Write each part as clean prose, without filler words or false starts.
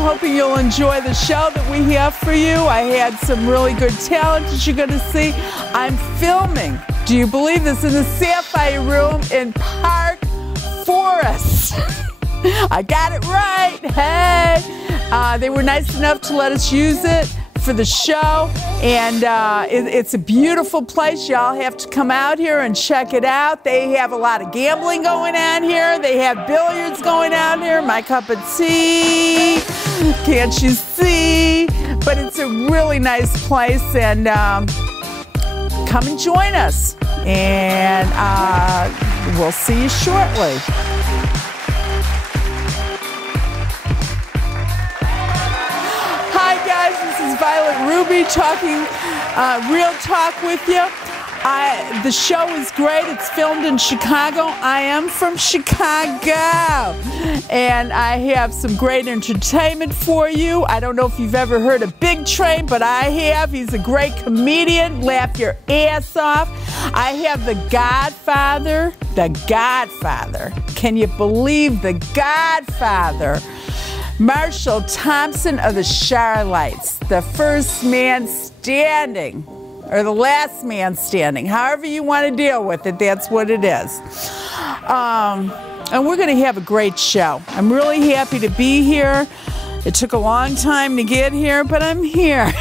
hoping you'll enjoy the show that we have for you. I had some really good talent that you're going to see. I'm filming, do you believe this, in the Sapphire Room in Park Forest. I got it right. Hey, they were nice enough to let us use it for the show, and it's a beautiful place. Y'all have to come out here and check it out. They have a lot of gambling going on here. They have billiards going on here. My cup of tea, can't you see? But it's a really nice place, and come and join us, and we'll see you shortly. This is Violet Hruby talking real talk with you. The show is great. It's filmed in Chicago. I am from Chicago, and I have some great entertainment for you. I don't know if you've ever heard of Big Train, but I have. He's a great comedian. Laugh your ass off. I have the Godfather. The Godfather. Can you believe the Godfather? Marshall Thompson of the Charlites, the first man standing, or the last man standing, however you want to deal with it, that's what it is. And we're going to have a great show. I'm really happy to be here. It took a long time to get here, but I'm here.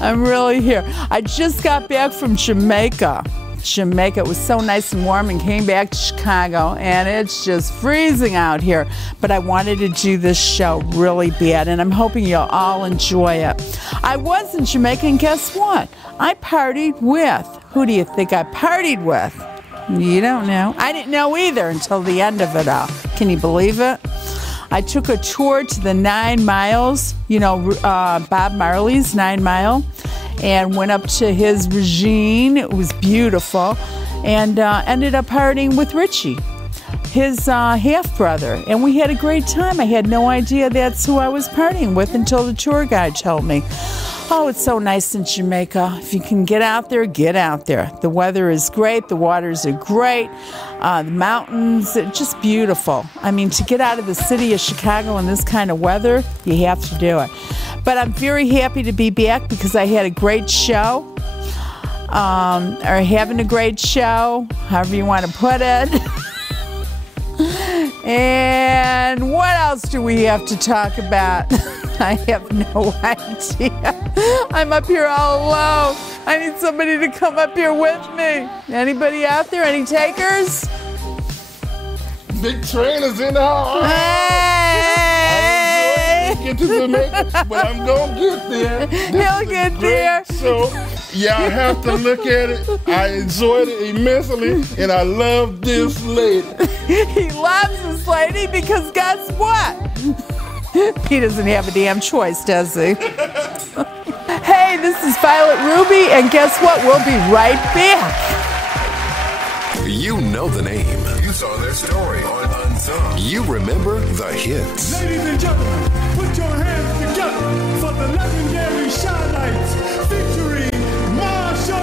I'm really here. I just got back from Jamaica. It was so nice and warm, and came back to Chicago, and it's just freezing out here. But I wanted to do this show really bad, and I'm hoping you'll all enjoy it. I was in Jamaica, and guess what? I partied with. Who do you think I partied with? You don't know. I didn't know either until the end of it all. Can you believe it? I took a tour to the 9 miles, you know, Bob Marley's 9 Mile. And went up to his regime. It was beautiful. And ended up partying with Richie, his half-brother. And we had a great time. I had no idea that's who I was partying with until the tour guide told me. Oh, it's so nice in Jamaica. If you can get out there, get out there. The weather is great. The waters are great. The mountains, just beautiful. I mean, to get out of the city of Chicago in this kind of weather, you have to do it. But I'm very happy to be back because I had a great show, or having a great show, however you want to put it. And what else do we have to talk about? I have no idea. I'm up here all alone. I need somebody to come up here with me. Anybody out there? Any takers? Big Train is in the house. Hey! Get to Jamaica, but I'm gonna get there. He'll get there. So, yeah, I have to look at it. I enjoyed it immensely, and I love this lady. He loves this lady because guess what? He doesn't have a damn choice, does he? Hey, this is Violet Hruby, and guess what? We'll be right back. You know the name. You saw their story on Unsung. You remember the hits. Ladies and gentlemen, put your hands together for the legendary Charlites featuring Marshall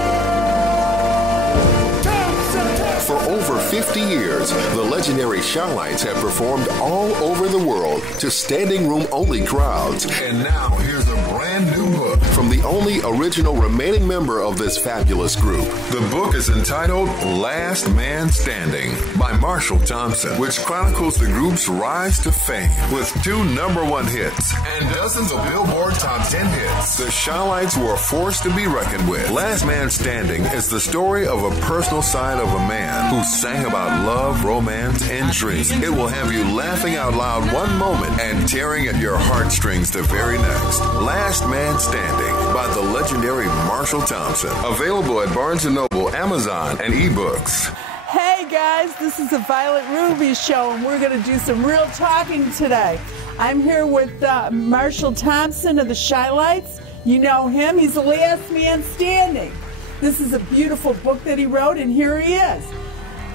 Thompson. For over 50 years, the legendary Charlites have performed all over the world to standing room only crowds. And now here's a brand new book from the only original remaining member of this fabulous group. The book is entitled Last Man Standing by Marshall Thompson, which chronicles the group's rise to fame with 2 #1 hits and dozens of Billboard Top 10 hits. The Charlites were a force to be reckoned with. Last Man Standing is the story of a personal side of a man who sang about love, romance, and dreams. It will have you laughing out loud one moment and tearing at your heartstrings the very next. Last Man Standing by the legendary Marshall Thompson. Available at Barnes & Noble, Amazon, and eBooks. Hey guys, this is the Violet Hruby Show, and we're going to do some real talking today. I'm here with Marshall Thompson of the Charlites. You know him. He's the last man standing. This is a beautiful book that he wrote, and here he is.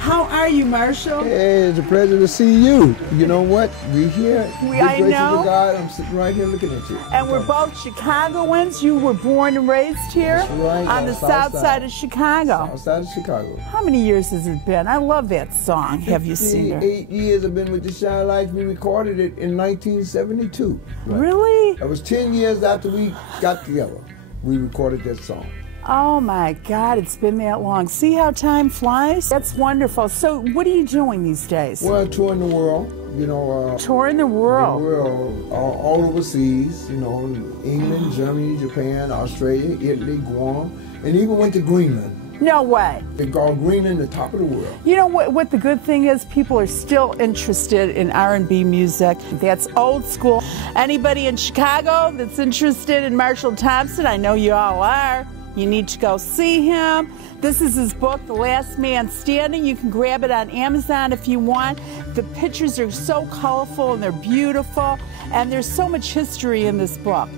How are you, Marshall? Hey, it's a pleasure to see you. You know what? We're here. I know. Of God, I'm sitting right here looking at you. And we're both Chicagoans. You were born and raised here right, on the south side of Chicago. South side of Chicago. How many years has it been? I love that song. Have you seen it? 8 years I've been with the Shine Lights. We recorded it in 1972. Right. Really? That was 10 years after we got together. We recorded that song. Oh my God, it's been that long. See how time flies? That's wonderful. So what are you doing these days? Well, touring the world, you know. Touring the world? The world, all overseas, you know, England, Germany, Japan, Australia, Italy, Guam, and even went to Greenland. No way. They call Greenland the top of the world. You know what the good thing is? People are still interested in R&B music. That's old school. Anybody in Chicago that's interested in Marshall Thompson, I know you all are. You need to go see him. This is his book, The Last Man Standing. You can grab it on Amazon if you want. The pictures are so colorful and they're beautiful, and there's so much history in this book.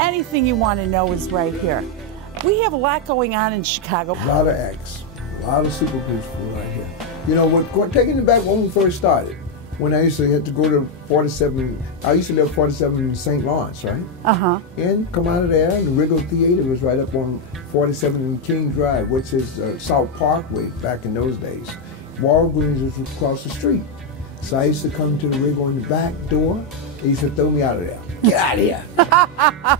Anything you want to know is right here. We have a lot going on in Chicago. A lot of acts, a lot of super groups right here. You know, taking it back when we first started, when I used to have to go to 47, I used to live 47 in St. Lawrence, right? Uh-huh. And come out of there, and the Wriggle Theater was right up on 47 and King Drive, which is South Parkway back in those days. Walgreens was across the street. So I used to come to the Wriggle on the back door. They used to throw me out of there. Get out of here.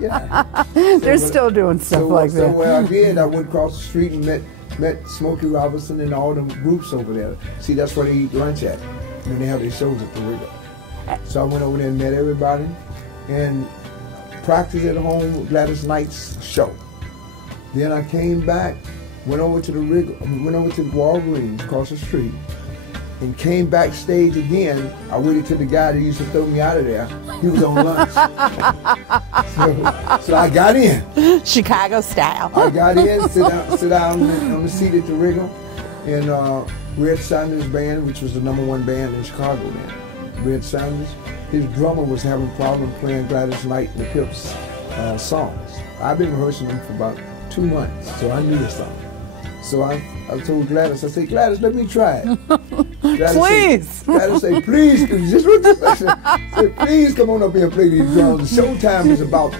Yeah. They're still doing stuff like that. So what I did, I went across the street and met Smokey Robinson and all them groups over there. See, that's where they eat lunch at when they have their shows at the Wriggle. So I went over there and met everybody and practiced at home with Gladys Knight's show. Then I came back, went over to the Wriggle, went over to Walgreens across the street, and came backstage again. I waited till the guy that used to throw me out of there, he was on lunch. so I got in. Chicago style. I got in, sit down on the seat at the Wriggle, and Red Sanders Band, which was the #1 band in Chicago then. Red Sanders, his drummer was having problems playing Gladys Knight and the Pips songs. I've been rehearsing them for about 2 months, so I knew the song. So I told Gladys, I said, Gladys, let me try it. Please. Gladys said, please, just what you said, please come on up here and play these drums. The showtime is about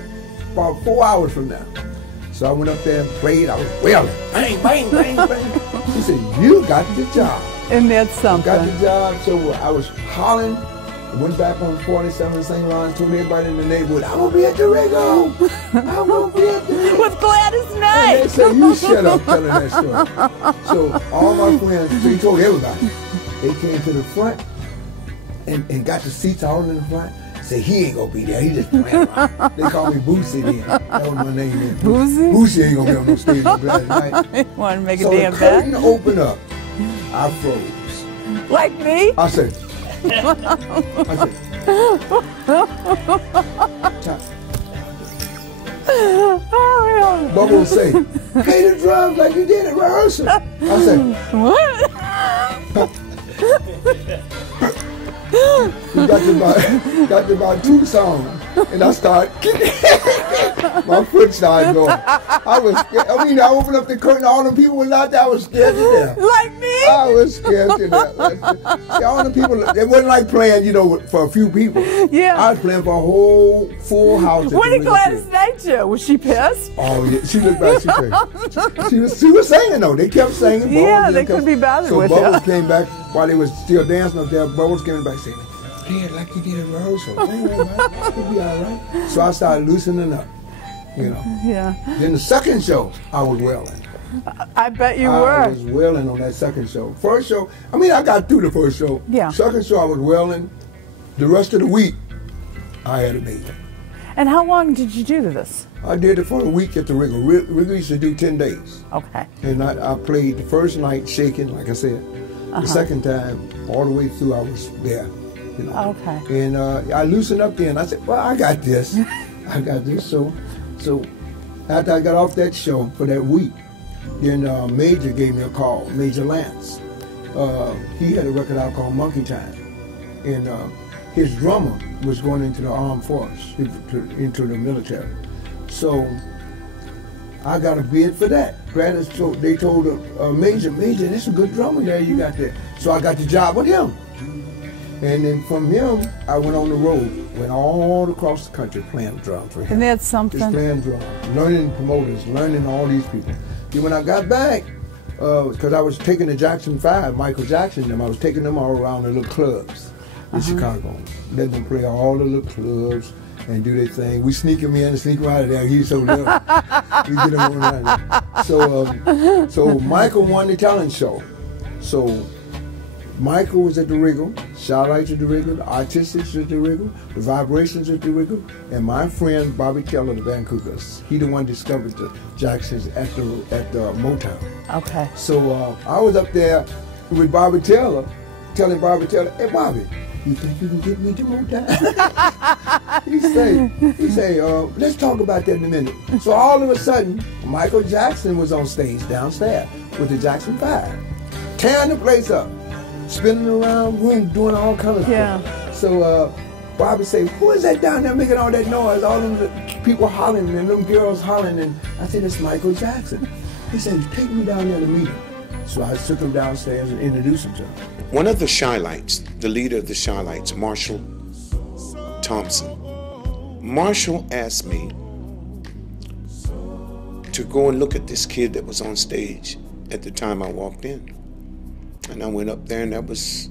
4 hours from now. So I went up there and played. I was wailing, bang, bang, bang, bang. He said, you got the job. And that's something. Got the job. So I was hollering. Went back on 47 St. Lawrence, told everybody in the neighborhood, I'm going to be at the Wriggle. I'm going to be at the Wriggle. With Gladys Knight. And they said, you shut up telling that story. So all my friends, so he told everybody, they came to the front and got the seats all in the front. Said, he ain't going to be there. He just playing around. They called me Boosie then. That was my name then. Boosie? Boosie ain't going to be on no stage with Gladys Knight. Want to make a So damn the bet? curtain opened up. I froze. Like me? I said, Bubbles say, play the drums like you did at rehearsal. I said, What? we got to about 2 songs, and I started kicking. My foot started going. I was scared. I mean, I opened up the curtain, all the people were out there. I was scared to death. Like me? I was scared to death. See, all the people, it wasn't like playing, you know, for a few people. Yeah. I was playing for a whole full house. What did Gladys Knight do? Was she pissed? Oh, yeah. She looked back, she was singing, though. They kept singing. Yeah, they couldn't be bothered with it. So Bubbles came back while they was still dancing up there. Bubbles came back saying, play it like you did at rehearsal. Don't worry about it. It'll be all right. So I started loosening up, you know. Yeah. Then the second show, I was wailing. I bet you I were. was wailing on that second show. First show, I mean, I got through the first show. Yeah. Second show, I was wailing. The rest of the week, I had a baby. And how long did you do this? I did it for a week at the Wriggle. Wriggle used to do 10 days. Okay. And I played the first night shaking, like I said. The second time, all the way through, I was there. You know. Okay. And I loosened up then. I said, well, I got this. I got this. So after I got off that show for that week, then Major gave me a call, Major Lance. He had a record out called Monkey Time. And his drummer was going into the armed force, into the military. So I got a bid for that. Gladys told, they told Major, that's a good drummer there you got there. So I got the job with him. And then from him, I went on the road, went all across the country playing drums for him. And that's something. Just playing drums, learning promoters, learning all these people. Then when I got back, because I was taking the Jackson 5, Michael Jackson, them, I was taking them all around the little clubs in Chicago. Let them play all the little clubs and do their thing. We sneak him in and sneak him out of there. He's so little. We get him on there. So Michael won the talent show. So Michael was at the Regal, Starlights at the Regal, the Artistics at the Regal, the Vibrations at the Regal, and my friend Bobby Taylor, the Van Cookers. He the one discovered the Jacksons at the Motown. Okay. So I was up there with Bobby Taylor, telling Bobby Taylor, "Hey Bobby, you think you can get me to Motown?" he say, let's talk about that in a minute. So all of a sudden, Michael Jackson was on stage downstairs with the Jackson 5, tearing the place up, spinning around room, doing all kinds of stuff. So Bobby said, "Who is that down there making all that noise? All them people hollering and them girls hollering." And I said, "It's Michael Jackson." He said, "Take me down there to meet him." So I took him downstairs and introduced him to him. One of the Shy-Lights, the leader of the Shy-Lights, Marshall Thompson. Marshall asked me to go and look at this kid that was on stage at the time I walked in. And I went up there, and that was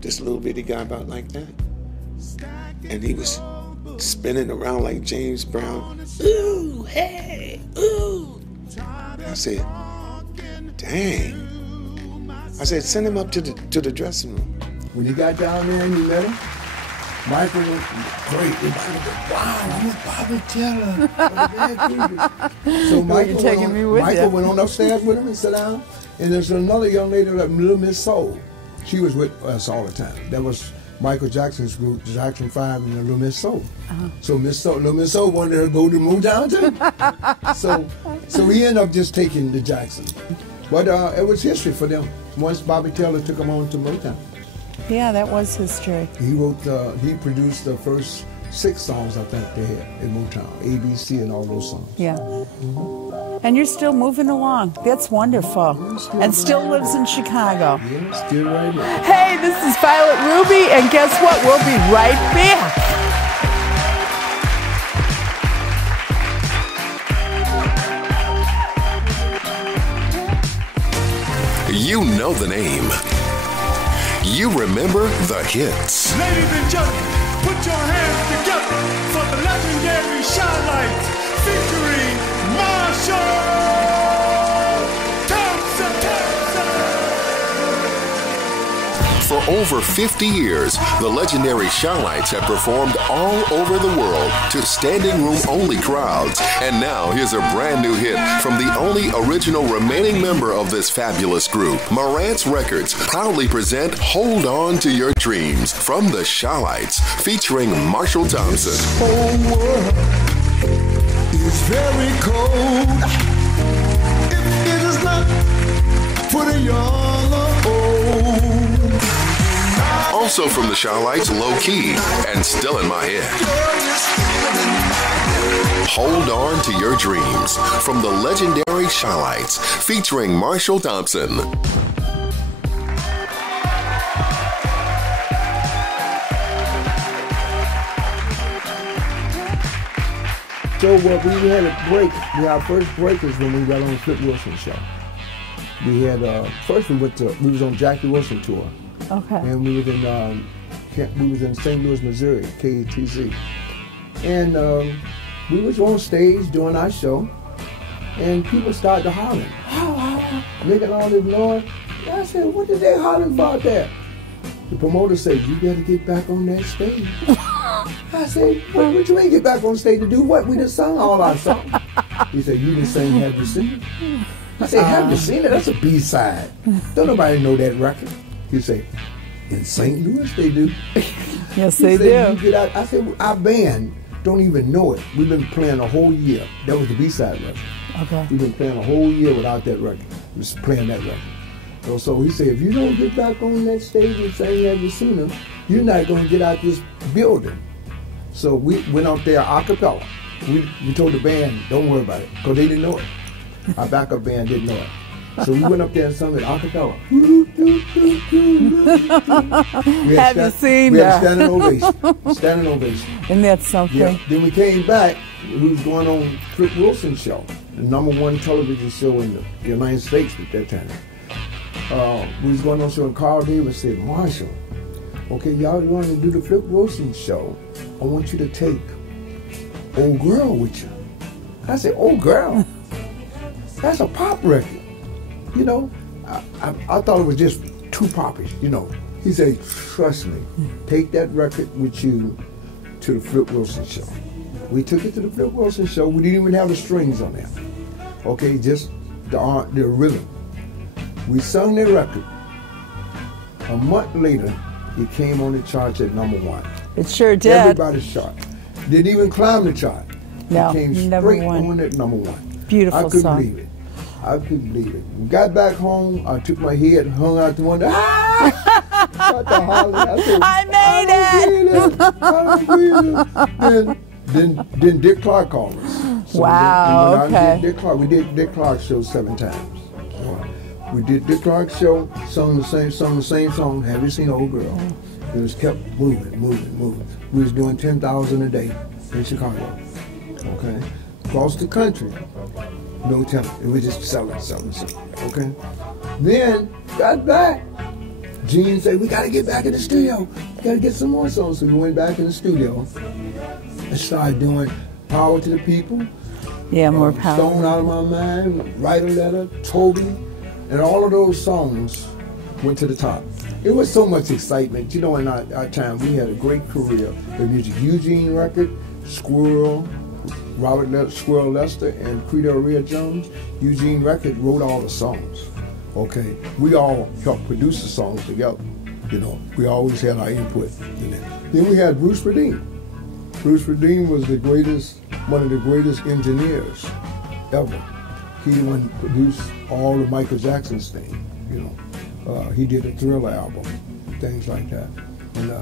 this little bitty guy about like that. And he was spinning around like James Brown. Ooh, hey, ooh. I said, dang. I said, send him up to the dressing room. When he got down there and he met him, Michael was great. Everybody was, wow, I'm Bobby Taylor. So Michael went on upstairs with him and sat down. And there's another young lady, Little Miss Soul. She was with us all the time. That was Michael Jackson's group, Jackson 5 and the Little Miss Soul. So Little Miss Soul wanted her to go to Motown too. So he ended up just taking the Jackson. But it was history for them once Bobby Taylor took them on to Motown. Yeah, that was history. He produced the first 6 songs I think they had in Motown, ABC and all those songs. Yeah. And you're still moving along. That's wonderful. And still lives in Chicago. Yeah, still right now. Hey, this is Violet Hruby, and guess what? We'll be right back. You know the name. You remember the hits. Ladies and gentlemen, put your hands together for the legendary Shy-Lights featuring Marshall Thompson. For over 50 years, the legendary Shy-Lights have performed all over the world to standing room only crowds. And now here's a brand new hit from the only original remaining member of this fabulous group. Marantz Records proudly present Hold On to Your Dreams from the Shy-Lights featuring Marshall Thompson. This whole world is very cold. If it is not for the young or old. Also from the Shy-Lights, Low Key and Still in My Head. Hold On to Your Dreams from the legendary Shy-Lights featuring Marshall Thompson. So we had a break. Our first break is when we got on the Flip Wilson show. We had first we was on Jackie Wilson tour. Okay. And we was in St. Louis, Missouri, KATZ. And we was on stage doing our show, and people started to holler, making all this noise. And I said, "What did they hollering about there?" The promoter said, "You better get back on that stage." I said, "What you mean get back on stage to do what? We just sung all our songs." He said, "You didn't sing Have You Seen It?" I said, "Have You Seen It? That's a B-side. Don't nobody know that record." He said, "In St. Louis they do." Yes, they do. You get out. I said, "Our band don't even know it. We've been playing a whole year." That was the B-side record. Okay. We've been playing a whole year without that record. We was playing that record. So he said, "If you don't get back on that stage and say Have You Seen Him, you're not going to get out this building." So we went out there a cappella. we told the band, don't worry about it, because they didn't know it. Our backup band didn't know it. So we went up there and sung it a cappella. Have you seen we that? had standing ovation. Standing ovation. Isn't that something? Yeah. Then we came back. We was going on Flip Wilson's show, the #1 television show in the United States at that time. We was going on show, and Carl Davis said, Marshall, okay, y'all want to do the Flip Wilson show. I want you to take Old Girl with you. I said, Old Girl? That's a pop record. You know, I thought it was just too poppy, you know. He said, trust me, take that record with you to the Flip Wilson show. We took it to the Flip Wilson show. We didn't even have the strings on there. Okay, just the rhythm. We sung that record. A month later, it came on the charts at #1. It sure did. Everybody's chart. Didn't even climb the chart. No, it came straight on at #1. Beautiful I couldn't song. believe it. I couldn't believe it. We got back home, I took my head and hung out the window. Started to holler. I said, I made it! Then Dick Clark called us. So Wow, okay. We did Dick Clark show 7 times. We did Dick Clark show, sung the same song, Have You Seen Old Girl? It was kept moving. We was doing 10,000 a day in Chicago. Okay? Across the country. No telling. It was just selling. Okay? Then, got back. Gene said, we got to get back in the studio. We got to get some more songs. So we went back in the studio and started doing Power to the People. Yeah, more power. Stone Out of My Mind, Write a Letter, Toby. And all of those songs went to the top. It was so much excitement. You know, in our time, we had a great career. The music, Eugene record, Squirrel, Squirrel Lester, and Credo Rhea Jones. Eugene record wrote all the songs. Okay, we all helped produce the songs together. You know, we always had our input in it. Then we had Bruce Perdine. Bruce Perdine was one of the greatest engineers ever. He the one produced all of Michael Jackson's things, you know. He did the Thriller album, things like that. And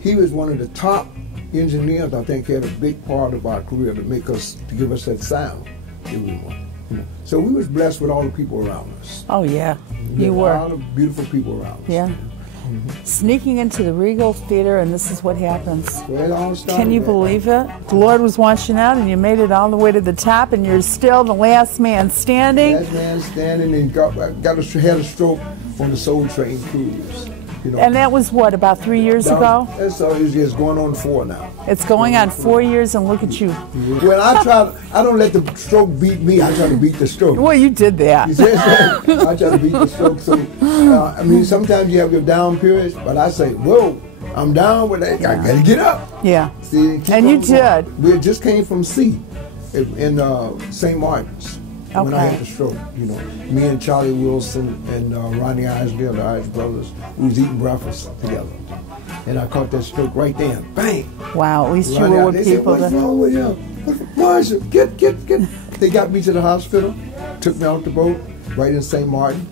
he was one of the top engineers, I think, had a big part of our career to give us that sound that we want. You know. So we was blessed with all the people around us. Oh, yeah. We You had were. a lot of beautiful people around us. Yeah. Sneaking into the Regal Theater, and this is what happens. Well, it all started Can you back. believe it? The Lord was watching out, and you made it all the way to the top, and you're still the last man standing. Last man standing and had a stroke on the Soul Train cruise. You know. And that was what, about 3 years ago? That's it's going on 4 now. It's going on 4 years, and look at you. Well, I don't let the stroke beat me. I try to beat the stroke. Well, you did that. You see what I'm saying? I try to beat the stroke. So, I mean, sometimes you have your down periods, but I say, whoa, I'm down, but I got to get up. Yeah. See, keep And on you going. did. We just came from C in St. Martin's. When I Okay. had the stroke, you know, me and Charlie Wilson and Ronnie Isley, the Irish brothers, we was eating breakfast together. And I caught that stroke right there. Bang! Wow, at least you Ronnie, were with they said, people what's that... wrong with you? Marshall, get. They got me to the hospital, took me out the boat, right in St. Martin,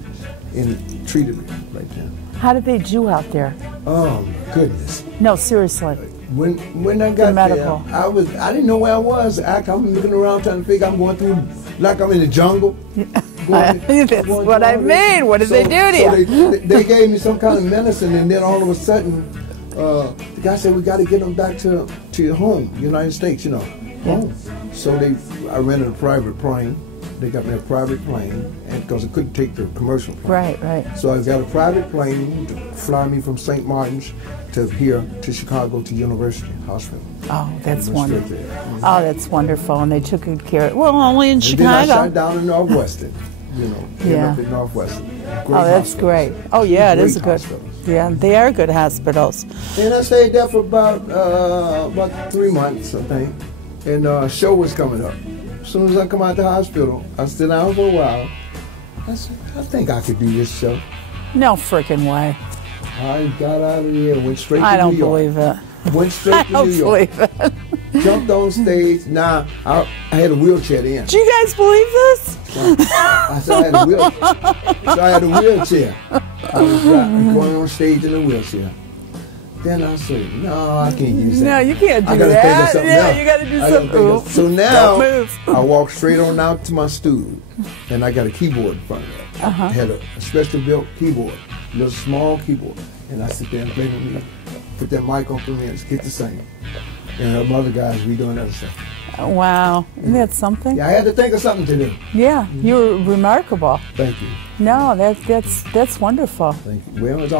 and treated me right there. How did they do out there? Oh, my goodness. No, seriously. When I got medical. there, I didn't know where I was. I'm looking around trying to figure I'm going through, like I'm in the jungle. That's what I mean. What did they do to you? They gave me some kind of medicine, and then all of a sudden, the guy said, we got to get them back to your home, United States, you know, home. So I rented a private plane. They got me a private plane, because I couldn't take the commercial plane. Right. So I got a private plane to fly me from St. Martin's to here to Chicago to University Hospital. Oh, that's And went straight wonderful. there. Oh, that's wonderful. And they took good care. Well, only in And Chicago. then I shot down in Northwestern, you know, came up in Northwestern. Oh, that's great. Oh, yeah, it is a good. Hospitals. Yeah, they are good hospitals. And I stayed there for about 3 months, I think. And a show was coming up. As soon as I come out the hospital, I sit down for a while. I said, I think I could do this show. No freaking way. I got out of there, went straight I to don't New York. believe it. Went straight I to don't New York. believe it. Jumped on stage. Now, I had a wheelchair then. Do you guys believe this? I said I had a wheelchair. I was going on stage in a wheelchair. Then I said, no, I can't use that. No, you can't do I gotta that. think of something Yeah, else. you got to do I gotta something. think of- So now, Don't move. I walk straight on out to my stool, and I got a keyboard in front of it. I had a special built keyboard, a little small keyboard, and I sit there and play with me, put that mic on for me and get to singing. And her mother guys redoing other stuff. Wow. Isn't that something? Yeah, I had to think of something to do. Yeah, you're remarkable. Thank you. No, that's wonderful. Thank you. Well, it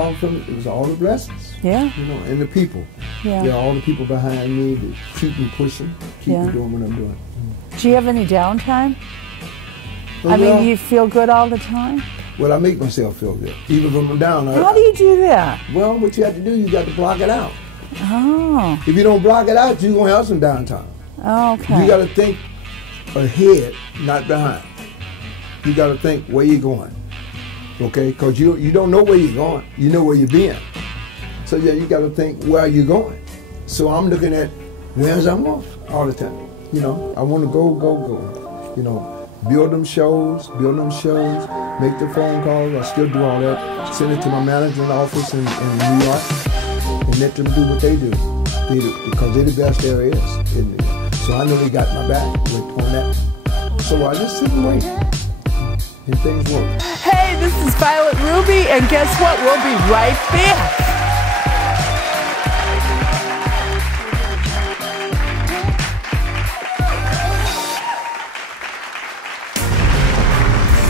was all the blessings. Yeah. You know, and the people. Yeah. Yeah, all the people behind me that keep me pushing, keep Yeah. me doing what I'm doing. Do you have any downtime? Oh, I mean, well, do you feel good all the time? well, I make myself feel good. Even when I'm down. How do you do that? Well, what you have to do, you got to block it out. Oh, If you don't block it out, you're going to have some downtime. okay. You got to think ahead, not behind. You got to think where you're going. Okay? Because you don't know where you're going. You know where you've been. So, yeah, you got to think where you're going. So I'm looking at where's I'm off all the time. You know, I want to go. You know, build them shows, make the phone calls. I still do all that. Send it to my management office in New York and let them do what they do. Because they're the best there is. So I know they got my back on that. So I just sit and wait. And things work. Hey, this is Violet Hruby, and guess what? We'll be right back.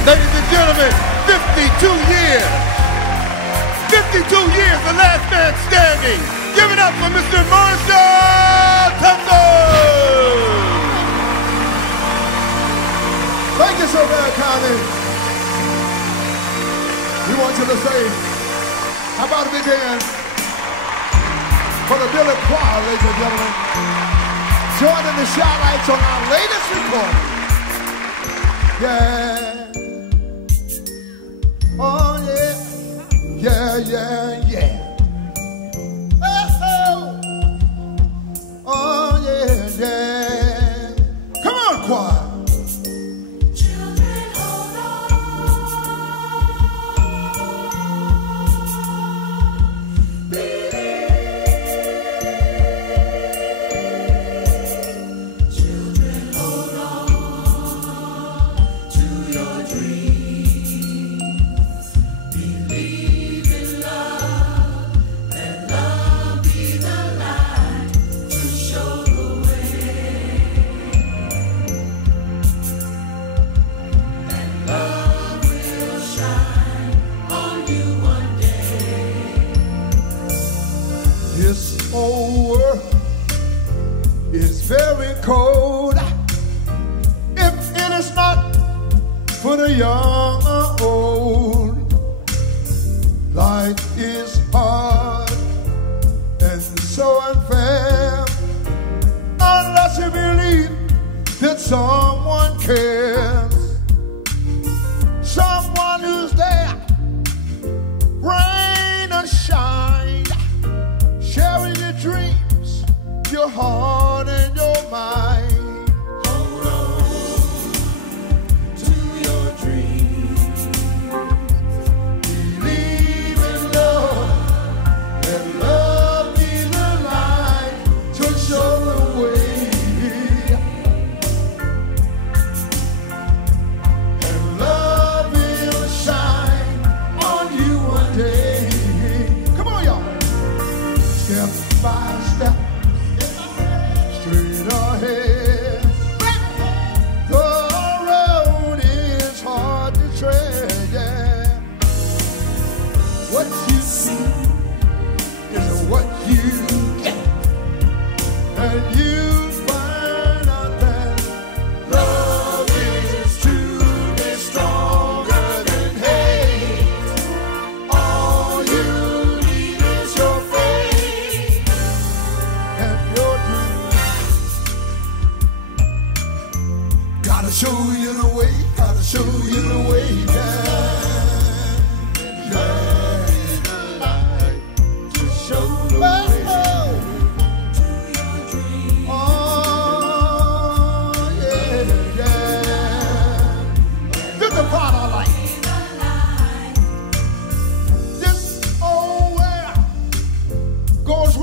Ladies and gentlemen, 52 years. 52 years, the last man standing. Give it up for Mr. Marshall Thompson. Thank you so very kindly. We want you to say, how about a big hand for the Billy Choir, ladies and gentlemen. Joining the shout-outs on our latest recording. Yeah. Oh, yeah. Yeah. Oh, yeah. Come on, choir. This old world is very cold. If it is not for the young or old, life is hard and so unfair. Unless you believe that someone cares, someone who's there, rain or shine, sharing your dreams, your heart and your mind. Hold on to your dreams. Believe in love, and love be the light to show the way. And love will shine on you one day. Come on, y'all. Step by step, straight ahead. The road is hard to tread, yeah. What you see is what you get. And you find out that love is truly stronger than hate. All you need is your faith and your dreams. Gotta show you the way, gotta show you the way, yeah. To show the way. Oh, yeah, yeah. This is the part I like. This old world goes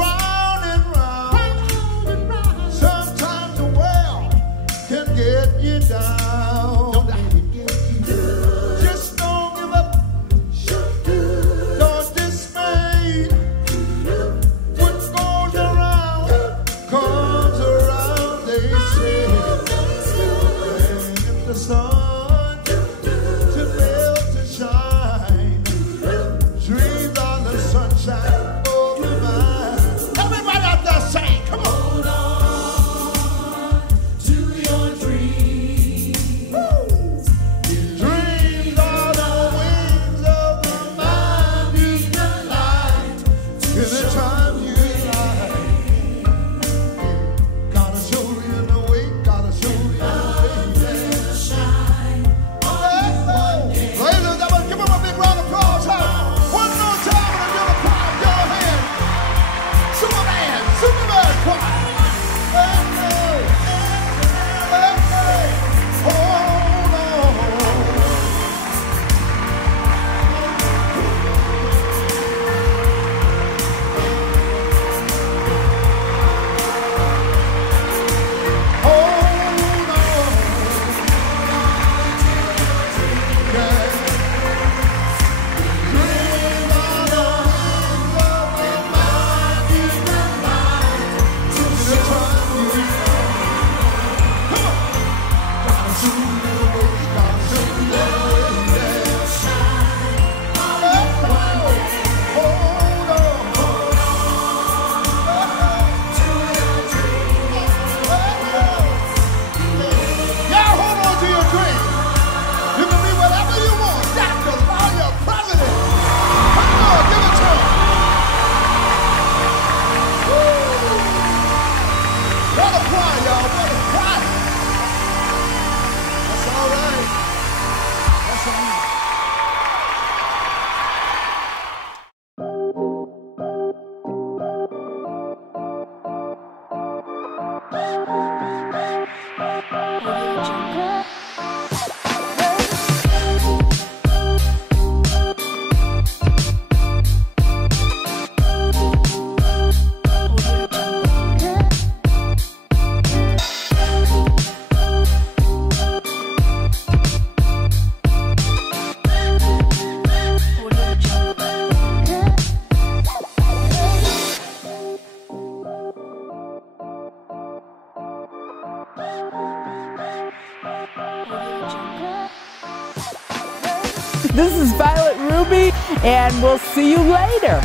This is Violet Hruby, and we'll see you later.